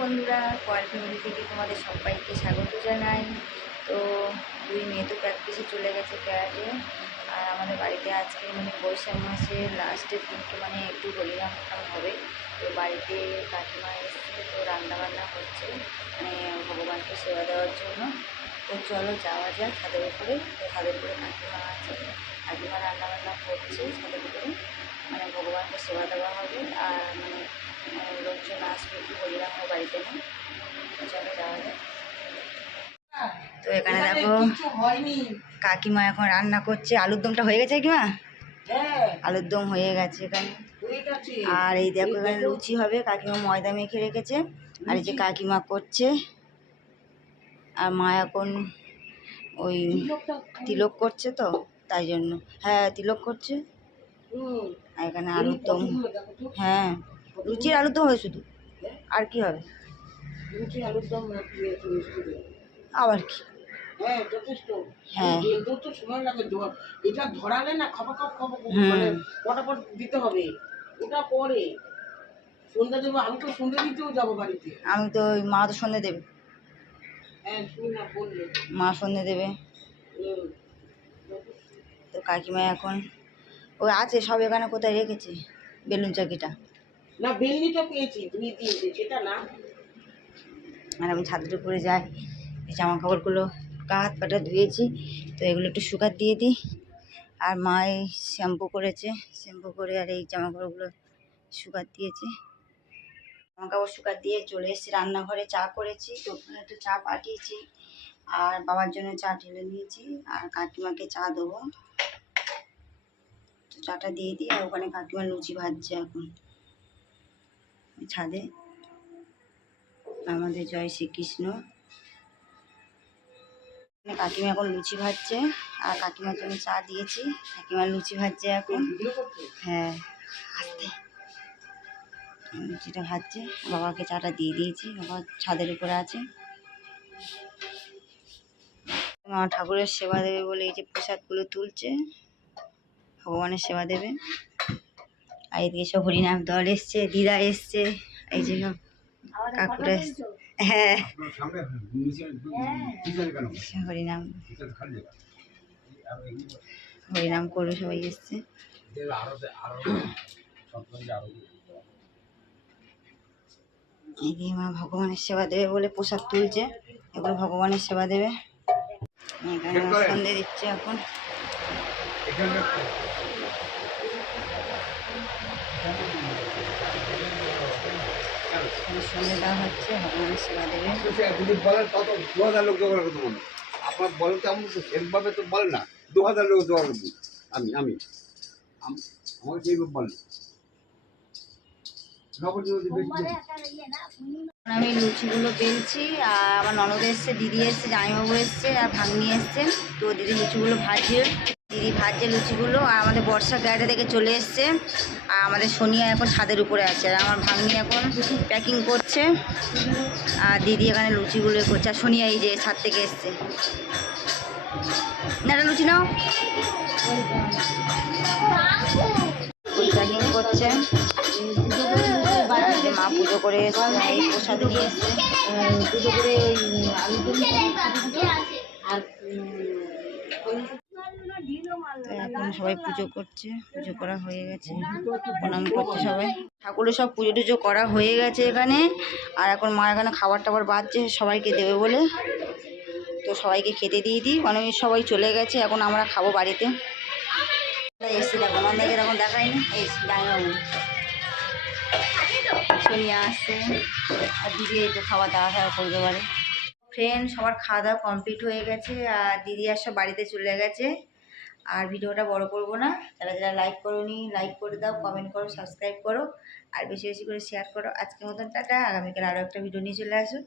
বন্ধুরা coil family থেকে তোমাদের সবাইকে স্বাগত জানাই। তো দুই মেয়ে তো প্র্যাকটিসে চলে গেছে ক্যারাটে আর আমাদের বাড়িতে আজকে মানে বৈশাখ মাসের লাস্টের দিনকে মানে একটু হলিরাম হবে। তো বাড়িতে কাকিমা এসছে, তো রান্নাবান্না হচ্ছে মানে ভগবানকে সেবা দেওয়ার জন্য। তো চলো যাওয়া যাক ছাদের উপরে। তো ছাদের উপরে কাকিমা আছে। কাকিমা রান্নাবান্না করছে ছাদের উপরে। মানে ভগবানকে সেবা দেওয়া হবে। আর মানে লোকজন আসবে হরিরাম হয় বাড়িতে না চলো তো এখানে দেখো, কাকিমা এখন রান্না করছে। আলুর দমটা হয়ে গেছে হ্যাঁ আলুর দম হয়ে গেছে এখানে। আর এই দেখো, এখানে লুচি হবে। কাকিমা ময়দা মেখে রেখেছে। আর এই যে কাকিমা করছে, আর মা এখন ওই তিলক করছে তো, তাই জন্য। হ্যাঁ তিলক করছে। এখানে আলুর দম। হ্যাঁ। লুচির আলুর দম হবে শুধু। আর কি হবে? লুচি আলুর দম। আবার কি? হ্যাঁ যথেষ্ট। হ্যাঁ। বেলতেও তো সময় লাগে এটা ধরালে না খপা খপ খপ মানে পটাপট দিতে হবে। ওটা পরে। সন্ধ্যা দেবো আমি তো সন্ধ্যা দিতেও যাব বাড়িতে। আমি তো ওই মা তো সন্ধে দেবে। হ্যাঁ শুনি না বললে। মা সন্ধে দেবে। তো কাকিমা এখন। ও আছে সব এখানে কোথায় রেখেছে? বেলুন চাকিটা। না পেয়েছি সেটা না। আর আমি ছাদের উপরে যাই, এই জামা কাপড়গুলো হাত পাটা ধুয়েছি, তো এগুলো একটু শুকাত দিয়ে দিই। আর মা এই শ্যাম্পু করেছে শ্যাম্পু করে আর এই জামা কাপড়গুলো শুকাত দিয়েছে। জামা কাপড় শুকাত দিয়ে চলে এসেছি রান্নাঘরে, চা করেছি, তো একটু চা পাঠিয়েছি। আর বাবার জন্য চা ঢেলে নিয়েছি, আর কাকিমাকে চা দেবো। তো চাটা দিয়ে দিই, আর ওখানে কাকিমা লুচি ভাজছে এখন। ছাদে। আমাদের জয় শ্রীকৃষ্ণ। কাকিমা এখন লুচি ভাজছে, আর কাকিমার জন্য চা দিয়েছি। কাকিমা লুচি ভাজছে এখন। হ্যাঁ লুচিটা ভাজছে। বাবাকে চাটা দিয়ে দিয়েছি। বাবা ছাদের উপরে আছে। মা ঠাকুরের সেবা দেবে বলে এই যে প্রসাদগুলো তুলছে, ভগবানের সেবা দেবে। আর এদিকে সব হরিনাম দল এসছে দিদা এসছে এই যে সব কাকুরা এসছে হ্যাঁ। হরিনাম হরিনাম করবে সবাই এসছে। আরও আরও সপ্তাহে আরও এই মা ভগবানের সেবা দেবে বলে প্রসাদ তুলছে। এগুলো ভগবানের সেবা দেবে। এখানে সন্ধে দিচ্ছে এখন দেওয়া হচ্ছে ভগবানের সেবা দেবে যদি বলেন তত দু হাজার লোক জোগাড় করতে পারব আপনার বলেন তো এমন তো সেরকমভাবে তো বলেন না দু হাজার লোক জোগাড় করব আমি আমি আম- আমাকে সেইভাবে বলেন। বেশি আমি লুচিগুলো বেলছি আর আমার ননদ এসছে দিদি এসছে জামাইবাবু এসছে আর ভাগ্নি এসছে। তো দিদি লুচিগুলো ভাজছে দিদি ভাজছে লুচিগুলো আর আমাদের বর্ষা গাড়িটা থেকে চলে এসছে। আর আমাদের সোনিয়া এখন ছাদের উপরে আছে। আর আমার ভাগ্নি এখন প্যাকিং করছে। আর দিদি এখানে লুচিগুলো এ করছে। আর সোনিয়া এই যে ছাদ থেকে এসছে। না লুচি নাও। প্যাকিং করছে। মা পুজো করে এসছে এই প্রসাদ নিয়ে এসছে। পুজো করে আর এখন সবাই পুজো করছে, পুজো করা হয়ে গেছে, প্রণাম করছে সবাই। ঠাকুরের সব পুজো টুজো করা হয়ে গেছে এখানে, আর এখন মা এখানে খাবার টাবার বাজছে সবাইকে দেবে বলে। তো সবাইকে খেতে দিয়ে দিই মানে সবাই চলে গেছে, এখন আমরা খাব বাড়িতে। এসছি দেখো আমাদেরকে তখন দেখায়নি এই ডাইনিং। সোনিয়া আসছে, আর দিদি এই তো খাওয়া দাওয়া খাওয়া করবে পারে ফ্রেন্ড সবার খাওয়া দাওয়া কমপ্লিট হয়ে গেছে, আর দিদি আর সব বাড়িতে চলে গেছে। আর ভিডিওটা বড় করব না। যারা যারা লাইক করো নি লাইক করে দাও কমেন্ট করো সাবস্ক্রাইব করো, আর বেশি বেশি করে শেয়ার করো। আজকের মতন টাটা, আগামীকাল আরও একটা ভিডিও নিয়ে চলে আসো